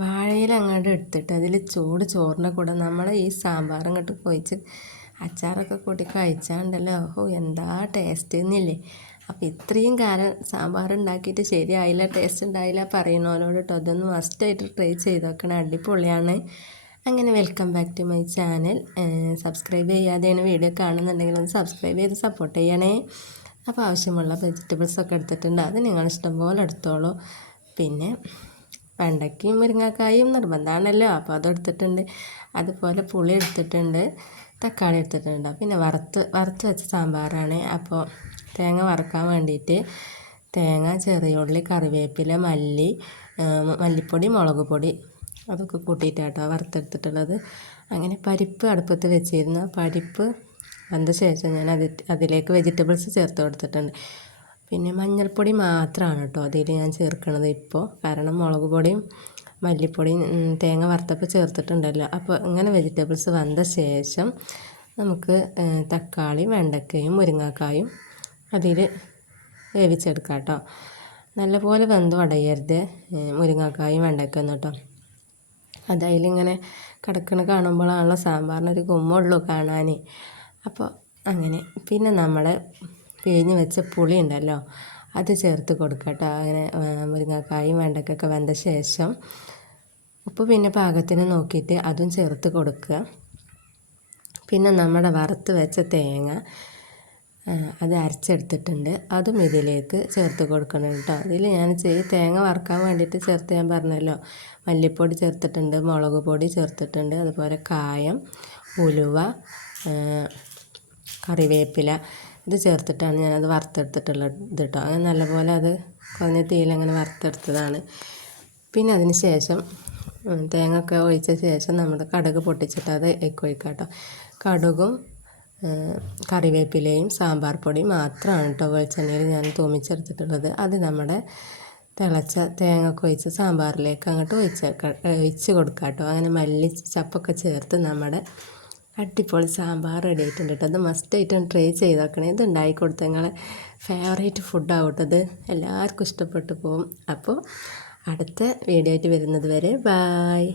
വാഴയില അങ്ങോട്ട് എടുത്തിട്ട് അതിൽ ചൂട് ചോറിൻ്റെ കൂടെ നമ്മൾ ഈ സാമ്പാർ അങ്ങോട്ട് കൊഴിച്ച് അച്ചാറൊക്കെ കൂട്ടി കഴിച്ചാണ്ടല്ലോ. എന്താ ടേസ്റ്റ് എന്നില്ലേ. അപ്പോൾ ഇത്രയും കാലം സാമ്പാർ ഉണ്ടാക്കിയിട്ട് ശരിയായില്ല, ടേസ്റ്റ് ഉണ്ടായില്ല പറയുന്നവരോട് കേട്ടോ, അതൊന്ന് മസ്റ്റായിട്ട് ട്രൈ ചെയ്ത് നോക്കണം, അടിപൊളിയാണ്. അങ്ങനെ welcome back to my channel. Subscribe ചെയ്യാതെയാണ് വീഡിയോ കാണുന്നുണ്ടെങ്കിൽ ഒന്ന് സബ്സ്ക്രൈബ് ചെയ്ത് സപ്പോർട്ട് ചെയ്യണേ. അപ്പോൾ ആവശ്യമുള്ള വെജിറ്റബിൾസൊക്കെ എടുത്തിട്ടുണ്ട്, അത് നിങ്ങൾ ഇഷ്ടംപോലെ എടുത്തോളൂ. പിന്നെ വെണ്ടയ്ക്കയും മുരിങ്ങക്കായും നിർബന്ധമാണല്ലോ, അപ്പോൾ അതെടുത്തിട്ടുണ്ട്. അതുപോലെ പുളി എടുത്തിട്ടുണ്ട്, തക്കാളി എടുത്തിട്ടുണ്ട്. പിന്നെ വറുത്ത് വെച്ച സാമ്പാറാണ്. അപ്പോൾ തേങ്ങ വറുക്കാൻ വേണ്ടിയിട്ട് തേങ്ങ, ചെറിയ ഉള്ളി, കറിവേപ്പില, മല്ലിപ്പൊടി, മുളക് പൊടി അതൊക്കെ കൂട്ടിയിട്ടാട്ടോ വറുത്തെടുത്തിട്ടുള്ളത്. അങ്ങനെ പരിപ്പ് അടുപ്പത്ത് വെച്ചിരുന്ന പരിപ്പ് വന്ന ശേഷം ഞാൻ അതിലേക്ക് വെജിറ്റബിൾസ് ചേർത്ത് കൊടുത്തിട്ടുണ്ട്. പിന്നെ മഞ്ഞൾപ്പൊടി മാത്രമാണ് കേട്ടോ അതിൽ ഞാൻ ചേർക്കുന്നത് ഇപ്പോൾ, കാരണം മുളക് പൊടിയും മല്ലിപ്പൊടിയും തേങ്ങ വറുത്തപ്പോൾ ചേർത്തിട്ടുണ്ടല്ലോ. അപ്പോൾ ഇങ്ങനെ വെജിറ്റബിൾസ് വന്ന ശേഷം നമുക്ക് തക്കാളി, വെണ്ടക്കയും മുരിങ്ങക്കായും അതിൽ വേവിച്ചെടുക്കാം കേട്ടോ. നല്ലപോലെ വെന്ത് ഉടയരുത് മുരിങ്ങക്കായും വെണ്ടയ്ക്കൊന്നും കേട്ടോ. അതിലിങ്ങനെ കിടക്കണ കാണുമ്പോഴാണല്ലോ സാമ്പാറിനൊരു ഗുമ്മുള്ളൂ കാണാൻ. അപ്പോൾ അങ്ങനെ പിന്നെ നമ്മൾ പിഴിഞ്ഞ് വെച്ച പുളി ഉണ്ടല്ലോ അത് ചേർത്ത് കൊടുക്കുക കേട്ടോ. അങ്ങനെ മുരിങ്ങക്കായും വെണ്ടയ്ക്കൊക്കെ വെന്ത ശേഷം ഉപ്പ് പിന്നെ പാകത്തിന് നോക്കിയിട്ട് അതും ചേർത്ത് കൊടുക്കുക. പിന്നെ നമ്മുടെ വറുത്ത് വെച്ച തേങ്ങ അത് അരച്ചെടുത്തിട്ടുണ്ട്, അതും ഇതിലേക്ക് ചേർത്ത് കൊടുക്കണം കേട്ടോ. അതിൽ ഞാൻ തേങ്ങ വറുക്കാൻ വേണ്ടിയിട്ട് ചേർത്ത് ഞാൻ പറഞ്ഞല്ലോ, മല്ലിപ്പൊടി ചേർത്തിട്ടുണ്ട്, മുളക് പൊടി ചേർത്തിട്ടുണ്ട്, അതുപോലെ കായം, ഉലുവ, കറിവേപ്പില ഇത് ചേർത്തിട്ടാണ് ഞാനത് വറുത്തെടുത്തിട്ടുള്ളത് കേട്ടോ. അങ്ങനെ നല്ലപോലെ അത് കുറഞ്ഞ തീയിലങ്ങനെ വറുത്തെടുത്തതാണ്. പിന്നെ അതിന് ശേഷം തേങ്ങ ഒക്കെ ഒഴിച്ച ശേഷം നമ്മൾ കടുക് പൊട്ടിച്ചിട്ട് അത് ഒഴിക്കാം കേട്ടോ. കടുകും കറിവേപ്പിലയും സാമ്പാർ പൊടി മാത്രമാണ് കേട്ടോ വെളിച്ചെണ്ണയിൽ ഞാൻ തൂമിച്ചെടുത്തിട്ടുള്ളത്. അത് നമ്മുടെ തിളച്ച തേങ്ങ ഒക്കെ ഒഴിച്ച് സാമ്പാറിലേക്ക് അങ്ങോട്ട് ഒഴിച്ച് കൊടുക്കാം കേട്ടോ. അങ്ങനെ മല്ലി ചപ്പൊക്കെ ചേർത്ത് നമ്മുടെ അടിപൊളി സാമ്പാർ റെഡി ആയിട്ടുണ്ട് കേട്ടോ. അത് മസ്റ്റായിട്ടും ട്രൈ ചെയ്ത് നോക്കണേ. ഇത് ഉണ്ടാക്കി കൊടുത്താൽ നിങ്ങളെ ഫേവറേറ്റ് ഫുഡാവട്ടത്, എല്ലാവർക്കും ഇഷ്ടപ്പെട്ടു പോകും. അപ്പോൾ അടുത്ത വീഡിയോ ആയിട്ട് വരുന്നത് വരെ ബായ്.